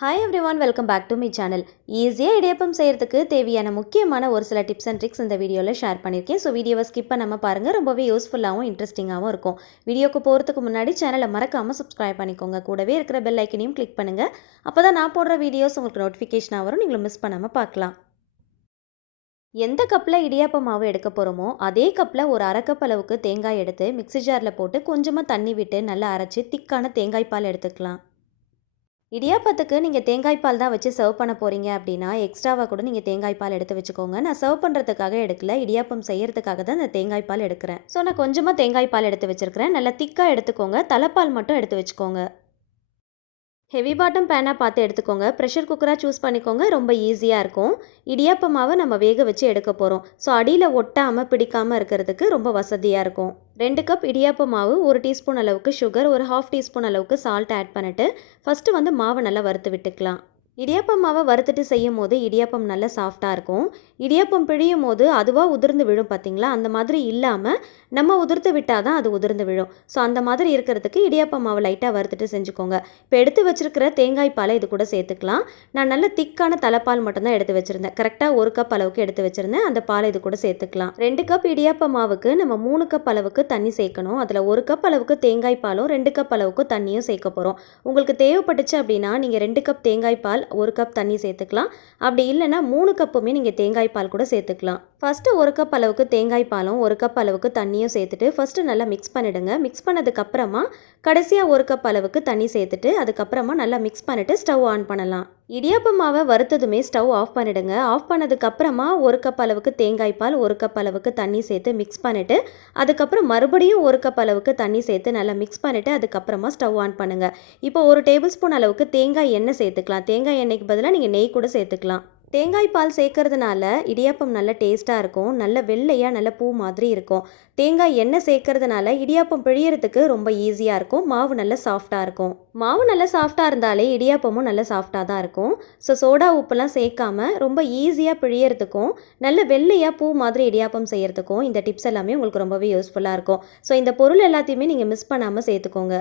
Hi everyone, welcome back to my channel. ஈஸியாக இடியப்பம் செய்கிறதுக்கு தேவையான முக்கியமான ஒரு சில டிப்ஸ் அண்ட் ட்ரிக்ஸ் இந்த வீடியோவில் ஷேர் பண்ணியிருக்கேன். ஸோ வீடியோவை ஸ்கிப் பண்ணாமல் பாருங்கள், ரொம்பவே யூஸ்ஃபுல்லாகவும் இன்ட்ரெஸ்டிங்காகவும் இருக்கும். வீடியோக்கு போகிறதுக்கு முன்னாடி சேனலை மறக்காமல் சப்ஸ்கிரைப் பண்ணிக்கோங்க. கூடவே இருக்கிற பெல் ஐக்கனையும் கிளிக் பண்ணுங்கள். அப்போ தான் நான் போடுற வீடியோஸ் உங்களுக்கு நோட்டிஃபிகேஷனாக வரும், நீங்களும் மிஸ் பண்ணாமல் பார்க்கலாம். எந்த கப்பில் இடியாப்பம் மாவு எடுக்க போகிறோமோ அதே கப்பில் ஒரு அரை கப் அளவுக்கு தேங்காய் எடுத்து மிக்ஸி ஜாரில் போட்டு கொஞ்சமாக தண்ணி விட்டு நல்லா அரைச்சி திக்கான தேங்காய் பால் எடுத்துக்கலாம். இடியாப்பத்துக்கு நீங்கள் தேங்காய் பால் தான் வச்சு சர்வ் பண்ண போகிறீங்க அப்படின்னா எக்ஸ்ட்ராவாக கூட நீங்கள் தேங்காய் பால் எடுத்து வச்சுக்கோங்க. நான் சர்வ் பண்ணுறதுக்காக எடுக்கல, இடியாப்பம் செய்யறதுக்காக தான் இந்த தேங்காய் பால் எடுக்கிறேன். ஸோ நான் கொஞ்சமாக தேங்காய் பால் எடுத்து வச்சுருக்கிறேன். நல்லா திக்காக எடுத்துக்கோங்க. தலைப்பால் மட்டும் எடுத்து வச்சுக்கோங்க. ஹெவி பாட்டம் பேனாக பார்த்து எடுத்துக்கோங்க. ப்ரெஷர் குக்கராக சூஸ் பண்ணிக்கோங்க, ரொம்ப ஈஸியாக இருக்கும். இடியாப்ப மாவை நம்ம வேக வச்சு எடுக்க போகிறோம். ஸோ அடியில் ஒட்டாமல் பிடிக்காமல் இருக்கிறதுக்கு ரொம்ப வசதியாக இருக்கும். 2 கப் இடியாப்ப மாவு, 1 டீஸ்பூன் அளவுக்கு சுகர், ஒரு 1/2 டீஸ்பூன் அளவுக்கு சால்ட் ஆட் பண்ணிவிட்டு ஃபஸ்ட்டு வந்து மாவை நல்லா வறுத்து விட்டுக்கலாம். இடியாப்பம் மாவை வறுத்துட்டு செய்யும் போது இடியாப்பம் நல்லா சாஃப்டாக இருக்கும். இடியாப்பம் பிழியும் போது அதுவாக உதிர்ந்து விழும் பார்த்தீங்களா, அந்த மாதிரி இல்லாமல் நம்ம உதிர்த்து விட்டால் தான் அது உதிர்ந்து விழும். ஸோ அந்த மாதிரி இருக்கிறதுக்கு இடியாப்பம் மாவை லைட்டாக வறுத்துட்டு செஞ்சுக்கோங்க. இப்போ எடுத்து வச்சிருக்கிற தேங்காய் பாலை இது கூட சேர்த்துக்கலாம். நான் நல்ல திக்கான தலைப்பால் மட்டும்தான் எடுத்து வச்சுருந்தேன். கரெக்டாக 1 கப் அளவுக்கு எடுத்து வச்சுருந்தேன். அந்த பாலை இது கூட சேர்த்துக்கலாம். 2 கப் இடியாப்ப மாவுக்கு நம்ம 3 கப் அளவுக்கு தண்ணி சேர்க்கணும். அதில் 1 கப் அளவுக்கு தேங்காய் பாலும் 2 கப் அளவுக்கு தண்ணியும் சேர்க்க போகிறோம். உங்களுக்கு தேவைப்பட்டுச்சு அப்படின்னா நீங்கள் 2 கப் தேங்காய் பால் 1 கப் தண்ணி சேர்த்துக்கலாம். அப்படி இல்லைன்னா 3 கப்புமே நீங்கள் தேங்காய் பால் கூட சேர்த்துக்கலாம். ஃபஸ்ட்டு 1 கப் அளவுக்கு தேங்காய் பாலும் 1 கப் அளவுக்கு தண்ணியும் சேர்த்துட்டு ஃபஸ்ட்டு நல்லா மிக்ஸ் பண்ணிவிடுங்க. மிக்ஸ் பண்ணதுக்கப்புறமா கடைசியாக 1 கப் அளவுக்கு தண்ணி சேர்த்துட்டு அதுக்கப்புறமா நல்லா மிக்ஸ் பண்ணிவிட்டு ஸ்டவ் ஆன் பண்ணலாம். இடியாப்ப மாவை வறுத்ததுமே ஸ்டவ் ஆஃப் பண்ணிவிடுங்க. ஆஃப் பண்ணதுக்கப்புறமா 1 கப் அளவுக்கு தேங்காய் பால் 1 கப் அளவுக்கு தண்ணி சேர்த்து மிக்ஸ் பண்ணிவிட்டு அதுக்கப்புறம் மறுபடியும் 1 கப் அளவுக்கு தண்ணி சேர்த்து நல்லா மிக்ஸ் பண்ணிவிட்டு அதுக்கப்புறமா ஸ்டவ் ஆன் பண்ணுங்கள். இப்போ 1 டேபிள் ஸ்பூன் அளவுக்கு தேங்காய் எண்ணெய் சேர்த்துக்கலாம். தேங்காய் எண்ணெய்க்கு பதிலாக நீங்கள் நெய் கூட சேர்த்துக்கலாம். தேங்காய் பால் சேர்க்கறதுனால இடியாப்பம் நல்ல டேஸ்ட்டாக இருக்கும். நல்ல வெள்ளையாக நல்ல பூ மாதிரி இருக்கும். தேங்காய் எண்ணெய் சேர்க்கறதுனால இடியாப்பம் பிழியறதுக்கு ரொம்ப ஈஸியாக இருக்கும். மாவு நல்ல சாஃப்டாக இருக்கும். மாவு நல்ல சாஃப்டாக இருந்தாலே இடியாப்பமும் நல்ல சாஃப்டாக தான் இருக்கும். ஸோ சோடா உப்புலாம் சேர்க்காம ரொம்ப ஈஸியாக பிழியறதுக்கும் நல்ல வெள்ளையாக பூ மாதிரி இடியாப்பம் செய்யறதுக்கும் இந்த டிப்ஸ் எல்லாமே உங்களுக்கு ரொம்பவே யூஸ்ஃபுல்லாக இருக்கும். ஸோ இந்த பொருள் எல்லாத்தையுமே நீங்கள் மிஸ் பண்ணாமல் சேர்த்துக்கோங்க.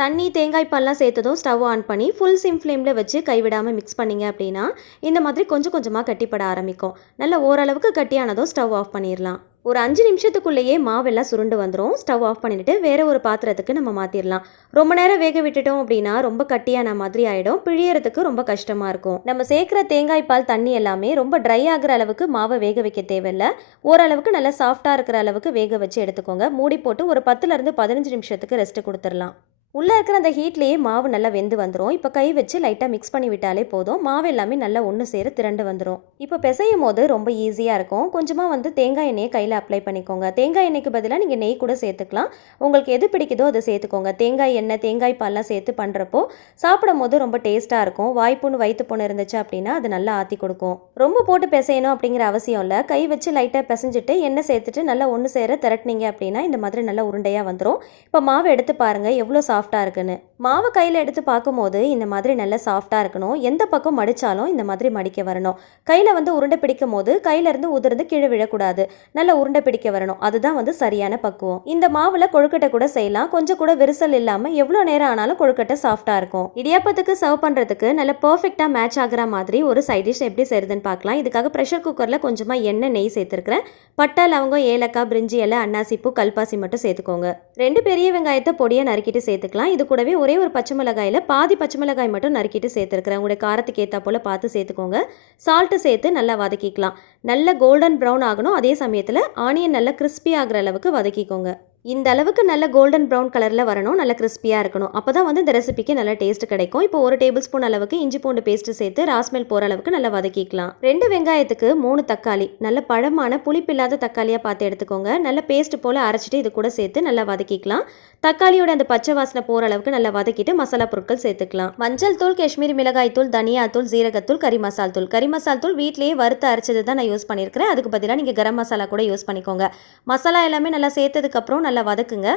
தண்ணி தேங்காய் பால்லாம் சேர்த்ததும் ஸ்டவ் ஆன் பண்ணி ஃபுல் சிம் ஃப்ளேமில் வச்சு கைவிடாமல் மிக்ஸ் பண்ணிங்க அப்படின்னா இந்த மாதிரி கொஞ்சம் கொஞ்சமாக கட்டிப்பட ஆரம்பிக்கும். நல்ல ஓரளவுக்கு கட்டியானதும் ஸ்டவ் ஆஃப் பண்ணிடலாம். ஒரு 5 நிமிஷத்துக்குள்ளேயே மாவெல்லாம் சுருண்டு வந்துடும். ஸ்டவ் ஆஃப் பண்ணிவிட்டு வேறு ஒரு பாத்திரத்துக்கு நம்ம மாற்றிடலாம். ரொம்ப நேரம் வேக விட்டுட்டோம் அப்படின்னா ரொம்ப கட்டியான மாதிரி ஆகிடும். பிழியறதுக்கு ரொம்ப கஷ்டமாக இருக்கும். நம்ம சேர்க்குற தேங்காய் பால் தண்ணி எல்லாமே ரொம்ப ட்ரை ஆகிற அளவுக்கு மாவை வேக வைக்க தேவையில்லை. ஓரளவுக்கு நல்லா சாஃப்டாக இருக்கிற அளவுக்கு வேக வச்சு எடுத்துக்கோங்க. மூடி போட்டு ஒரு 10லேருந்து 15 நிமிஷத்துக்கு ரெஸ்ட்டு கொடுத்துடலாம். உள்ளே இருக்கிற அந்த ஹீட்லேயே மாவு நல்லா வெந்து வந்துடும். இப்போ கை வச்சு லைட்டாக மிக்ஸ் பண்ணி விட்டாலே போதும். மாவு எல்லாமே நல்லா ஒன்று சேர திரண்டு வந்துடும். இப்போ பிசையும் போது ரொம்ப ஈஸியாக இருக்கும். கொஞ்சமாக வந்து தேங்காய் எண்ணெயை கையில் அப்ளை பண்ணிக்கோங்க. தேங்காய் எண்ணெய்க்கு பதிலாக நீங்கள் நெய் கூட சேர்த்துக்கலாம். உங்களுக்கு எது பிடிக்குதோ அதை சேர்த்துக்கோங்க. தேங்காய் எண்ணெய் தேங்காய் பால்லாம் சேர்த்து பண்ணுறப்போ சாப்பிடும் போது ரொம்ப டேஸ்ட்டாக இருக்கும். வாய்ப்புண்ணு வயிற்று புண்ணு இருந்துச்சு அப்படின்னா அது நல்லா ஆற்றி கொடுக்கும். ரொம்ப போட்டு பிசையணும் அப்படிங்கிற அவசியம் இல்லை. கை வச்சு லைட்டாக பிசைஞ்சிட்டு எண்ணெய் சேர்த்துட்டு நல்லா ஒன்று சேர திரட்டினீங்க அப்படின்னா இந்த மாதிரி நல்லா உருண்டையாக வந்துடும். இப்போ மாவு எடுத்து பாருங்கள் எவ்வளோ சாஃப்டாக இருக்குன்னு. மாவு கையில் எடுத்து பார்க்கும்போது இந்த மாதிரி நல்லா சாஃப்டாக இருக்கணும். எந்த பக்கம் மடித்தாலும் இந்த மாதிரி மடிக்க வரணும். கையில் வந்து உருண்டை பிடிக்கும் போது கையிலேருந்து உதிர்ந்து கீழே விழக்கூடாது. நல்லா உருண்டை பிடிக்க வரணும். அதுதான் வந்து சரியான பக்குவம். இந்த மாவில் கொழுக்கட்டை கூட செய்யலாம். கொஞ்சம் கூட விரிசல் இல்லாமல் எவ்வளோ நேரம் ஆனாலும் கொழுக்கட்டை சாஃப்டாக இருக்கும். இடியாப்பத்துக்கு சர்வ் பண்ணுறதுக்கு நல்ல பர்ஃபெக்டாக மேட்ச் ஆகிற மாதிரி ஒரு சைட் டிஷ் எப்படி செய்யுதுன்னு பார்க்கலாம். இதுக்காக ப்ரெஷர் குக்கரில் கொஞ்சமாக எண்ணெய் நெய் சேர்த்துருக்கிறேன். பட்டை லவங்கம் ஏலக்காய் பிரிஞ்சி இலை அன்னாசிப்பூ கல்பாசி மட்டும் சேர்த்துக்கோங்க. 2 பெரிய வெங்காயத்தை பொடியாக நறுக்கிட்டு சேர்த்துக்கலாம். இது கூடவே ஒரே ஒரு பச்சை மிளகாயில் பாதி பச்சை மிளகாய் மட்டும் நறுக்கிட்டு சேர்த்துருக்கிறேன். உங்களுடைய காரத்துக்கு ஏற்றா போல் பார்த்து சேர்த்துக்கோங்க. சால்ட்டு சேர்த்து நல்லா வதக்கிக்கலாம். நல்ல கோல்டன் ப்ரௌன் ஆகணும். அதே சமயத்தில் ஆனியன் நல்லா கிறிஸ்பி ஆகிற அளவுக்கு வதக்கிக்கோங்க. இந்த அளவுக்கு நல்ல கோல்டன் ப்ரௌன் கலரில் வரணும். நல்ல கிறிஸ்பியாக இருக்கணும். அப்போ தான் வந்து இந்த ரெசிபிக்கு நல்ல டேஸ்ட் கிடைக்கும். இப்போ 1 டேபிள் ஸ்பூன் அளவுக்கு இஞ்சி பூண்டு பேஸ்ட்டு சேர்த்து ராஸ்மெல் போகிற அளவுக்கு நல்லா வதக்கிக்கலாம். 2 வெங்காயத்துக்கு 3 தக்காளி, நல்ல பழமான புளிப்பில்லாத தக்காளியாக பார்த்து எடுத்துக்கோங்க. நல்ல பேஸ்ட் போல் அரைச்சிட்டு இது கூட சேர்த்து நல்லா வதக்கிக்கலாம். தக்காளியோட அந்த பச்சை வாசனை போகிற அளவுக்கு நல்லா வதக்கிட்டு மசாலா பொருட்கள் சேர்த்துக்கலாம். மஞ்சள் தூள், காஷ்மீரி மிளகாய் தூள், தனியாத்தூள், ஜீரகத்தூள், கறி மசால் தூள். கறி மசால் தூள் வீட்டிலேயே வறுத்து அரைச்சது தான் நான் யூஸ் பண்ணியிருக்கிறேன். அதுக்கு பதிலாக நீங்கள் கரம் மசாலா கூட யூஸ் பண்ணிக்கோங்க. மசாலா எல்லாமே நல்லா சேர்த்ததுக்கப்புறம் நல்லா வதக்குங்க.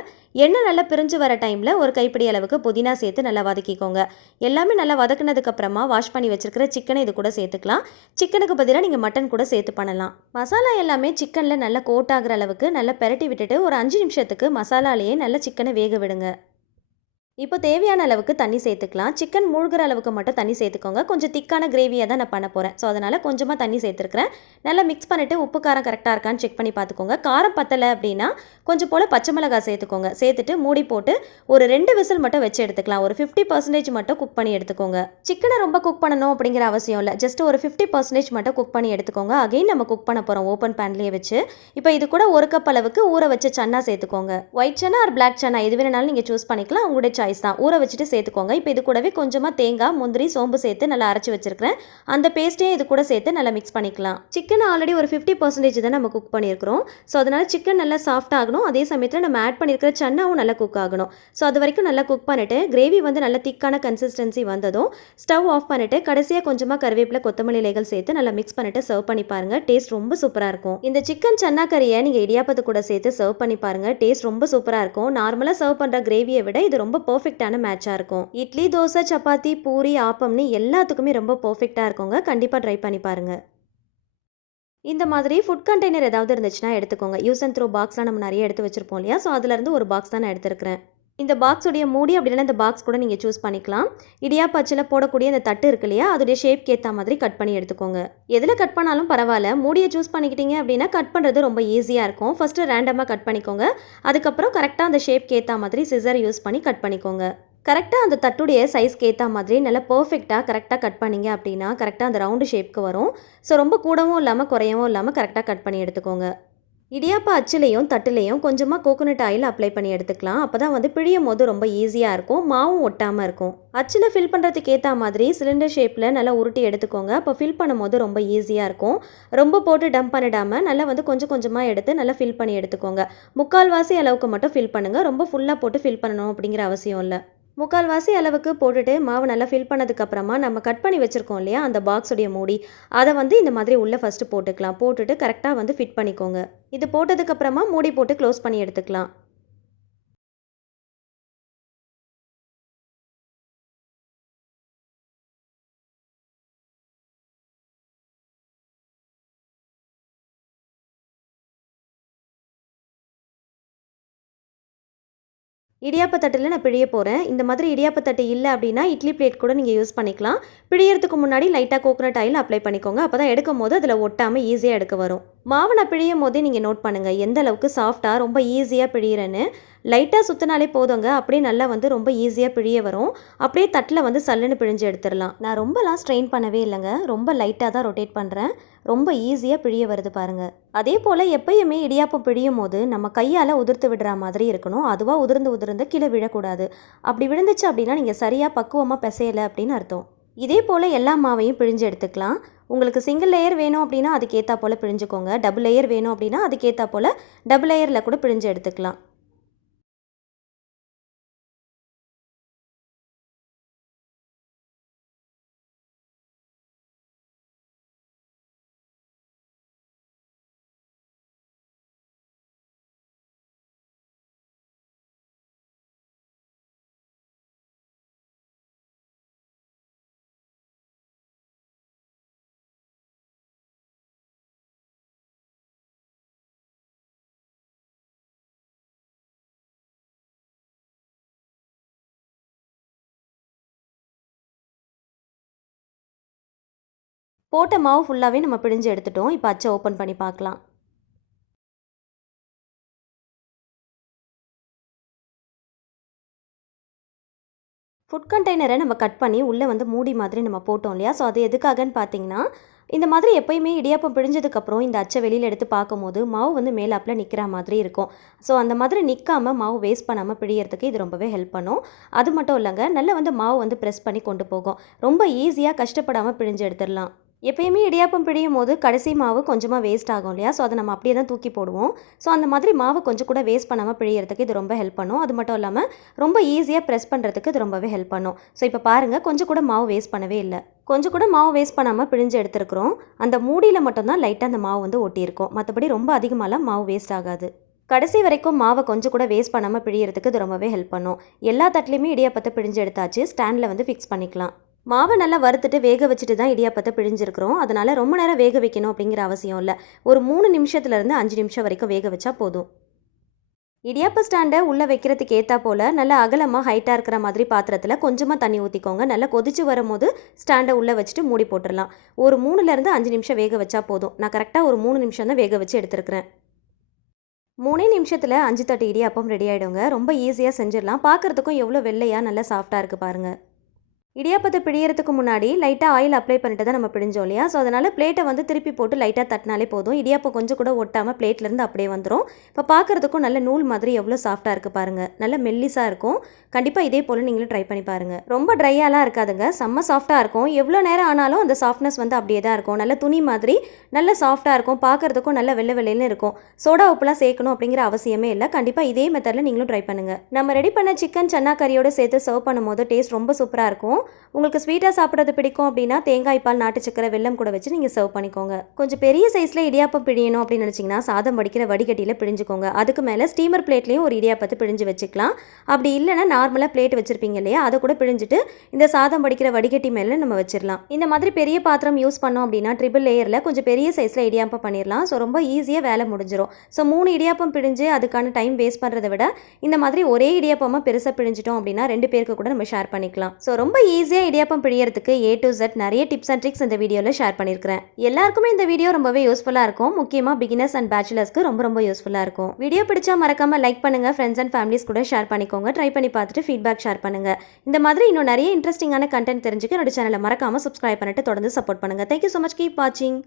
எண்ணெய் நல்லா பிரிஞ்சு வர டைமில் ஒரு கைப்பிடி அளவுக்கு புதினா சேர்த்து நல்லா வதக்கிக்கோங்க. எல்லாமே நல்லா வதக்குனதுக்கப்புறமா வாஷ் பண்ணி வச்சிருக்கிற சிக்கனை இது கூட சேர்த்துக்கலாம். சிக்கனுக்கு பதிலாக நீங்கள் மட்டன் கூட சேர்த்து பண்ணலாம். மசாலா எல்லாமே சிக்கனில் நல்லா கோட் ஆகிற அளவுக்கு நல்லா பெரட்டி விட்டுட்டு ஒரு 5 நிமிஷத்துக்கு மசாலாலேயே நல்லா சிக்கனை வேக விடுங்க. இப்போ தேவையான அளவுக்கு தண்ணி சேர்த்துக்கலாம். சிக்கன் மூழ்கிற அளவுக்கு மட்டும் தண்ணி சேர்த்துக்கோங்க. கொஞ்சம் திக்கான கிரேவியா தான் நான் பண்ண போறேன். ஸோ அதனால கொஞ்சமா தண்ணி சேர்த்துருக்கிறேன். நல்லா மிக்ஸ் பண்ணிட்டு உப்பு, காரம் கரெக்ட்டா இருக்கான்னு செக் பண்ணி பார்த்துக்கோங்க. காரம் பத்தல அப்படின்னா கொஞ்சம் போல பச்சை மிளகாய் சேர்த்துக்கோங்க. சேர்த்துட்டு மூடி போட்டு ஒரு 2 விசில் மட்டும் வச்சு எடுத்துக்கலாம். ஒரு 50% மட்டும் குக் பண்ணி எடுத்துக்கோங்க. சிக்கன ரொம்ப குக் பண்ணணும் அப்படிங்கிற அவசியம் இல்ல. ஜஸ்ட் ஒரு 50% மட்டும் குக் பண்ணி எடுத்துக்கோங்க. அகைன் நம்ம குக் பண்ண போறோம் ஓப்பன் பேன்லயே வச்சு. இப்போ இது கூட 1 கப் அளவுக்கு ஊற வச்ச சன்னா சேர்த்துக்கோங்க. White chana or black chana எது வேணாலும் நீங்க சூஸ் பண்ணிக்கலாம். உங்களுடைய சாய்ஸ் தான். ஊற வச்சுட்டு சேர்த்துக்கோங்க. இப்போ இது கூடவே கொஞ்சமா தேங்காய், முந்திரி, சோம்பு சேர்த்து நல்லா அரைச்சு வச்சிருக்கிறேன். அந்த பேஸ்ட்டையும் இது கூட சேர்த்து நல்லா மிக்ஸ் பண்ணிக்கலாம். சிக்கன் ஆல்ரெடி ஒரு 50% தான் நம்ம குக் பண்ணியிருக்கிறோம். ஸோ அதனால சிக்கன் நல்லா சாஃப்ட் ஆகணும். அதே சமயத்தில் நம்ம ஆட் பண்ணியிருக்கிற சன்னாவும் நல்லா குக் ஆகணும். ஸோ அது வரைக்கும் நல்லா குக் பண்ணிட்டு கிரேவி வந்து நல்ல திக்கான கன்சிஸ்டன்சி வந்ததும் ஸ்டவ் ஆஃப் பண்ணிட்டு கடைசியாக கொஞ்சமாக கருவேப்பிலை, கொத்தமல்லி இலைகள் சேர்த்து நல்லா மிக்ஸ் பண்ணிட்டு சர்வ் பண்ணி பாருங்க. டேஸ்ட் ரொம்ப சூப்பராக இருக்கும். இந்த சிக்கன் சன்னா கறியை நீங்கள் இடியாப்பத்து கூட சேர்த்து சர்வ் பண்ணி பாருங்க. டேஸ்ட் ரொம்ப சூப்பராக இருக்கும். நார்மலாக சர்வ் பண்ணுற கிரேவியை விட இது ரொம்ப பர்ஃபெக்டான மேட்சாக இருக்கும். இட்லி, தோசை, சப்பாத்தி, பூரி, ஆப்பம்னு எல்லாத்துக்குமே ரொம்ப பர்ஃபெக்டாக இருக்குங்க. கண்டிப்பாக ட்ரை பண்ணி பாருங்க. இந்த மாதிரி ஃபுட் கண்டெய்னர் ஏதாவது இருந்துச்சுன்னா எடுத்துக்கோங்க. யூஸ் அண்ட் த்ரோ பாக்ஸ்லாம் நம்ம நிறைய எடுத்து வச்சிருப்போம் இல்லையா? ஸோ அதுலேருந்து ஒரு பாக்ஸ் தான் நான் எடுத்துருக்கிறேன். இந்த பாக்ஸுடைய மூடி அப்படி இல்லைனா இந்த பாக்ஸ் கூட நீங்கள் சூஸ் பண்ணிக்கலாம். இடியாப்ப அச்சில் போடக்கூடிய இந்த தட்டு இருக்கு இல்லையா? அதோடைய ஷேப்க்கு ஏற்ற மாதிரி கட் பண்ணி எடுத்துக்கோங்க. எதில் கட் பண்ணாலும் பரவாயில்ல. மூடியை சூஸ் பண்ணிக்கிட்டீங்க அப்படின்னா கட் பண்ணுறது ரொம்ப ஈஸியாக இருக்கும். ஃபஸ்ட்டு ரேண்டமாக கட் பண்ணிக்கோங்க. அதுக்கப்புறம் கரெக்டாக அந்த ஷேப்க்கு ஏற்ற மாதிரி சிசர் யூஸ் பண்ணி கட் பண்ணிக்கோங்க. கரெக்டாக அந்த தட்டுடைய சைஸ்க்கு ஏற்ற மாதிரி நல்லா பர்ஃபெக்டாக கரெக்டாக கட் பண்ணிங்க அப்படின்னா கரெக்டாக அந்த ரவுண்டு ஷேப்க்கு வரும். ஸோ ரொம்ப கூடவும் இல்லாமல் குறையவும் இல்லாமல் கரெக்டாக கட் பண்ணி எடுத்துக்கோங்க. இடியாப்ப அச்சுலேயும் தட்டுலேயும் கொஞ்சமாக கோகோனட் ஆயில் அப்ளை பண்ணி எடுத்துக்கலாம். அப்போ தான் வந்து பிழியும் போது ரொம்ப ஈஸியாக இருக்கும். மாவும் ஒட்டாமல் இருக்கும். அச்சில் ஃபில் பண்ணுறதுக்கு ஏற்ற மாதிரி சிலிண்டர் ஷேப்பில் நல்லா உருட்டி எடுத்துக்கோங்க. அப்போ ஃபில் பண்ணும்போது ரொம்ப ஈஸியாக இருக்கும். ரொம்ப போட்டு டம்ப் பண்ணிடாமல் நல்லா வந்து கொஞ்சம் கொஞ்சமாக எடுத்து நல்லா ஃபில் பண்ணி எடுத்துக்கோங்க. முக்கால்வாசி அளவுக்கு மட்டும் ஃபில் பண்ணுங்கள். ரொம்ப ஃபுல்லாக போட்டு ஃபில் பண்ணணும் அப்படிங்கிற அவசியம் இல்லை. முக்கால்வாசி அளவுக்கு போட்டுட்டு மாவு நல்லா ஃபில் பண்ணதுக்கப்புறமா நம்ம கட் பண்ணி வச்சுருக்கோம் இல்லையா அந்த பாக்ஸுடைய மூடி, அதை வந்து இந்த மாதிரி உள்ளே ஃபஸ்ட்டு போட்டுக்கலாம். போட்டுட்டு கரெக்டாக வந்து ஃபிட் பண்ணிக்கோங்க. இது போட்டதுக்கப்புறமா மூடி போட்டு க்ளோஸ் பண்ணி எடுத்துக்கலாம். இடியாப்ப தட்டில் நான் பிழிய போகிறேன். இந்த மாதிரி இடியாப்ப தட்டு இல்லை அப்படின்னா இட்லி பிளேட் கூட நீங்கள் யூஸ் பண்ணிக்கலாம். பிழியறதுக்கு முன்னாடி லைட்டாக கோகோனட் ஆயில் அப்ளை பண்ணிக்கோங்க. அப்போ தான் எடுக்கும் போது அதில் ஒட்டாமல் ஈஸியாக எடுக்க வரும். மாவு நான் பிழியும் போதே நீங்கள் நோட் பண்ணுங்கள் எந்த அளவுக்கு சாஃப்டாக ரொம்ப ஈஸியாக பிழியிறேன்னு. லைட்டாக சுற்றினாலே போதுங்க. அப்படியே நல்லா வந்து ரொம்ப ஈஸியாக பிழிய வரும். அப்படியே தட்டில் வந்து சல்லுன்னு பிழிஞ்சு எடுத்துடலாம். நான் ரொம்பலாம் ஸ்ட்ரெயின் பண்ணவே இல்லைங்க. ரொம்ப லைட்டாக தான் ரொட்டேட் பண்ணுறேன். ரொம்ப ஈஸியாக பிழிய வருது பாருங்கள். அதே போல் எப்பயுமே இடியாப்பம் பிழியும் போது நம்ம கையால் உதிர்த்து விடுற மாதிரி இருக்கணும். அதுவாக உதிர்ந்து உதிர்ந்து கீழே விழக்கூடாது. அப்படி விழுந்துச்சு அப்படின்னா நீங்கள் சரியாக பக்குவமாக பிசையலை அப்படின்னு அர்த்தம். இதே போல் எல்லா மாவையும் பிழிஞ்சு எடுத்துக்கலாம். உங்களுக்கு சிங்கிள் லேயர் வேணும் அப்படின்னா அதுக்கேற்றா போல் பிழிஞ்சுக்கோங்க. டபுள் லேயர் வேணும் அப்படின்னா அதுக்கேற்றா போல் டபுள் லேயரில் கூட பிழிஞ்சு எடுத்துக்கலாம். போட்ட மாவு ஃபுல்லாகவே நம்ம பிழிஞ்சு எடுத்துட்டோம். இப்போ அச்சை ஓப்பன் பண்ணி பார்க்கலாம். ஃபுட் கண்டெய்னரை நம்ம கட் பண்ணி உள்ளே வந்து மூடி மாதிரி நம்ம போட்டோம் இல்லையா? ஸோ அது எதுக்காகன்னு பார்த்தீங்கன்னா, இந்த மாதிரி எப்பயுமே இடியாப்பம் பிழிஞ்சதுக்கப்புறம் இந்த அச்சை வெளியில் எடுத்து பார்க்கும்போது மாவு வந்து மேலாப்பில் நிற்கிற மாதிரி இருக்கும். ஸோ அந்த மாதிரி நிற்காமல் மாவு வேஸ்ட் பண்ணாமல் பிழியறதுக்கு இது ரொம்பவே ஹெல்ப் பண்ணும். அது மட்டும் இல்லைங்க, நல்லா வந்து மாவு வந்து ப்ரெஸ் பண்ணி கொண்டு போகும். ரொம்ப ஈஸியாக கஷ்டப்படாமல் பிழிஞ்சு எடுத்துடலாம். எப்பயுமே இடியாப்பம் பிழியும் போது கடைசி மாவு கொஞ்சமாக வேஸ்ட் ஆகும் இல்லையா? ஸோ அதை நம்ம அப்படியே தான் தூக்கி போடுவோம். ஸோ அந்த மாதிரி மாவு கொஞ்சம் கூட வேஸ்ட் பண்ணாமல் பிழியறதுக்கு இது ரொம்ப ஹெல்ப் பண்ணும். அது மட்டும் இல்லாமல் ரொம்ப ஈஸியாக ப்ரெஸ் பண்ணுறதுக்கு இது ரொம்பவே ஹெல்ப் பண்ணும். ஸோ இப்போ பாருங்கள், கொஞ்சம் கூட மாவு வேஸ்ட் பண்ணவே இல்லை. கொஞ்சம் கூட மாவு வேஸ்ட் பண்ணாமல் பிழிஞ்சு எடுத்துருக்குறோம். அந்த மூடியில் மட்டும்தான் லைட்டாக அந்த மாவு வந்து ஒட்டியிருக்கும். மற்றபடி ரொம்ப அதிகமாகலாம் மாவு வேஸ்ட் ஆகாது. கடைசி வரைக்கும் மாவை கொஞ்சம் கூட வேஸ்ட் பண்ணாமல் பிழியறதுக்கு இது ரொம்பவே ஹெல்ப் பண்ணும். எல்லா தட்டுலையுமே இடியாப்பத்தை பிழிஞ்சு எடுத்தாச்சு. ஸ்டாண்டில் வந்து ஃபிக்ஸ் பண்ணிக்கலாம். மாவை நல்லா வறுத்துட்டு வேக வச்சுட்டு தான் இடியாப்பத்தை பிழிஞ்சிருக்கிறோம். அதனால் ரொம்ப நேரம் வேக வைக்கணும் அப்படிங்கிற அவசியம் இல்லை. ஒரு 3 நிமிஷத்துலேருந்து 5 நிமிஷம் வரைக்கும் வேக வச்சா போதும். இடியாப்ப ஸ்டாண்டை உள்ளே வைக்கிறதுக்கு ஏற்றா போல் நல்லா அகலமாக ஹைட்டாக இருக்கிற மாதிரி பாத்திரத்தில் கொஞ்சமாக தண்ணி ஊற்றிக்கோங்க. நல்லா கொதிச்சு வரும்போது ஸ்டாண்டை உள்ளே வச்சுட்டு மூடி போட்டுடலாம். ஒரு 3லேருந்து 5 நிமிஷம் வேக வச்சா போதும். நான் கரெக்டாக ஒரு 3 நிமிஷம் தான் வேக வச்சு எடுத்துருக்கிறேன். 3 நிமிஷத்தில் 5 தட்டு இடியாப்பம் ரெடி ஆகிடுங்க. ரொம்ப ஈஸியாக செஞ்சிடலாம். பார்க்குறதுக்கும் எவ்வளோ வெள்ளையாக நல்லா சாஃப்டாக இருக்குது பாருங்கள். இடியாப்பத்தை பிழியறதுக்கு முன்னாடி லைட்டாக ஆயில் அப்ளை பண்ணிட்டு தான் நம்ம பிழிஞ்சோம் இல்லையா? ஸோ அதனால் பிளேட்டை வந்து திருப்பி போட்டு லைட்டாக தட்டினாலே போதும். இடியாப்பம் கொஞ்சம் கூட ஒட்டாமல் பிளேட்லேருந்து அப்படியே வந்துடும். இப்போ பார்க்குறதுக்கும் நல்ல நூல் மாதிரி எவ்வளோ சாஃப்டாக இருக்குது பாருங்கள். நல்ல மெல்லிஸாக இருக்கும். கண்டிப்பாக இதே போல் நீங்களும் ட்ரை பண்ணி பாருங்கள். ரொம்ப ட்ரையாலாம் இருக்காதுங்க. செம்ம சாஃப்டாக இருக்கும். எவ்வளோ நேரம் ஆனாலும் அந்த சாஃப்ட்னஸ் வந்து அப்படியே தான் இருக்கும். நல்ல துணி மாதிரி நல்ல சாஃப்டாக இருக்கும். பார்க்குறதுக்கும் நல்ல வெள்ளை வெள்ளைன்னு இருக்கும். சோடா உப்புலாம் சேர்க்கணும் அப்படிங்கிற அவசியமே இல்லை. கண்டிப்பாக இதே மெத்தடில் நீங்களும் ட்ரை பண்ணுங்கள். நம்ம ரெடி பண்ண சிக்கன் சன்னா கறியோடு சேர்த்து சர்வ் பண்ணும்போது டேஸ்ட் ரொம்ப சூப்பராக இருக்கும். உங்களுக்கு ஸ்வீட்டாக சாப்பிட்றது பிடிக்கும் அப்படின்னா தேங்காய் பால், நாட்டு சக்கரை, வெல்லம் கூட வச்சு நீங்கள் சர்வ் பண்ணிக்கோங்க. கொஞ்சம் பெரிய சைஸில் இடியாப்பம் பிழியணும் அப்படின்னு நினச்சிங்கன்னா சாதம் வடிக்கிற வடிகட்டியில் பிழிஞ்சுக்கோங்க. அதுக்கு மேலே ஸ்டீமர் பிளேட்லேயும் ஒரு இடியாப்பத்தை பிழிஞ்சு வச்சுக்கலாம். அப்படி இல்லைன்னா நார்மலாக பிளேட் வச்சுருப்பீங்க இல்லையா, அதை கூட பிழிஞ்சிட்டு இந்த சாதம் வடிக்கிற வடிகட்டி மேலே நம்ம வச்சிடலாம். இந்த மாதிரி பெரிய பாத்திரம் யூஸ் பண்ணோம் அப்படின்னா ட்ரிபிள் லேயரில் கொஞ்சம் பெரிய சைஸில் இடியாப்பம் பண்ணிடலாம். ஸோ ரொம்ப ஈஸியாக வேலை முடிஞ்சிடும். ஸோ 3 இடியாப்பம் பிழிஞ்சு அதுக்கான டைம் வேஸ்ட் பண்ணுறதை விட இந்த மாதிரி ஒரே இடியாப்பமாக பெருசாக பிழிஞ்சிட்டோம் அப்படின்னா 2 பேருக்கு கூட நம்ம ஷேர் பண்ணிக்கலாம். ஸோ ரொம்ப ஈஸியாக இடியாப்பம் பிழியறதுக்கு A to Z நிறைய டிப்ஸ் அண்ட் ட்ரிக்ஸ் இந்த வீடியோவில் ஷேர் பண்ணியிருக்கிறேன். எல்லாருக்குமே இந்த வீடியோ ரொம்பவே யூஸ்ஃபுல்லாக இருக்கும். முக்கியமாக பிகினர்ஸ் அண்ட் பேச்சுலர்ஸ்க்கு ரொம்ப ரொம்ப யூஸ்ஃபுல்லாக இருக்கும். வீடியோ பிடிச்சா மறக்காம லைக் பண்ணுங்க. ஃப்ரெண்ட்ஸ் அண்ட் ஃபேமிலிஸ் கூட ஷேர் பண்ணிக்கோங்க. ட்ரை பண்ணி பார்த்துட்டு ஃபீட்பேக் ஷேர் பண்ணுங்க. இந்த மாதிரி இன்னும் நிறைய இன்ட்ரெஸ்டிங்கான கண்டென்ட் தெரிஞ்சுக்க என்னோட சேனலை மறக்காம சப்ஸ்கிரைப் பண்ணிட்டு தொடர்ந்து சப்போர்ட் பண்ணுங்க. Thank you so much. கீப் வாட்சிங்.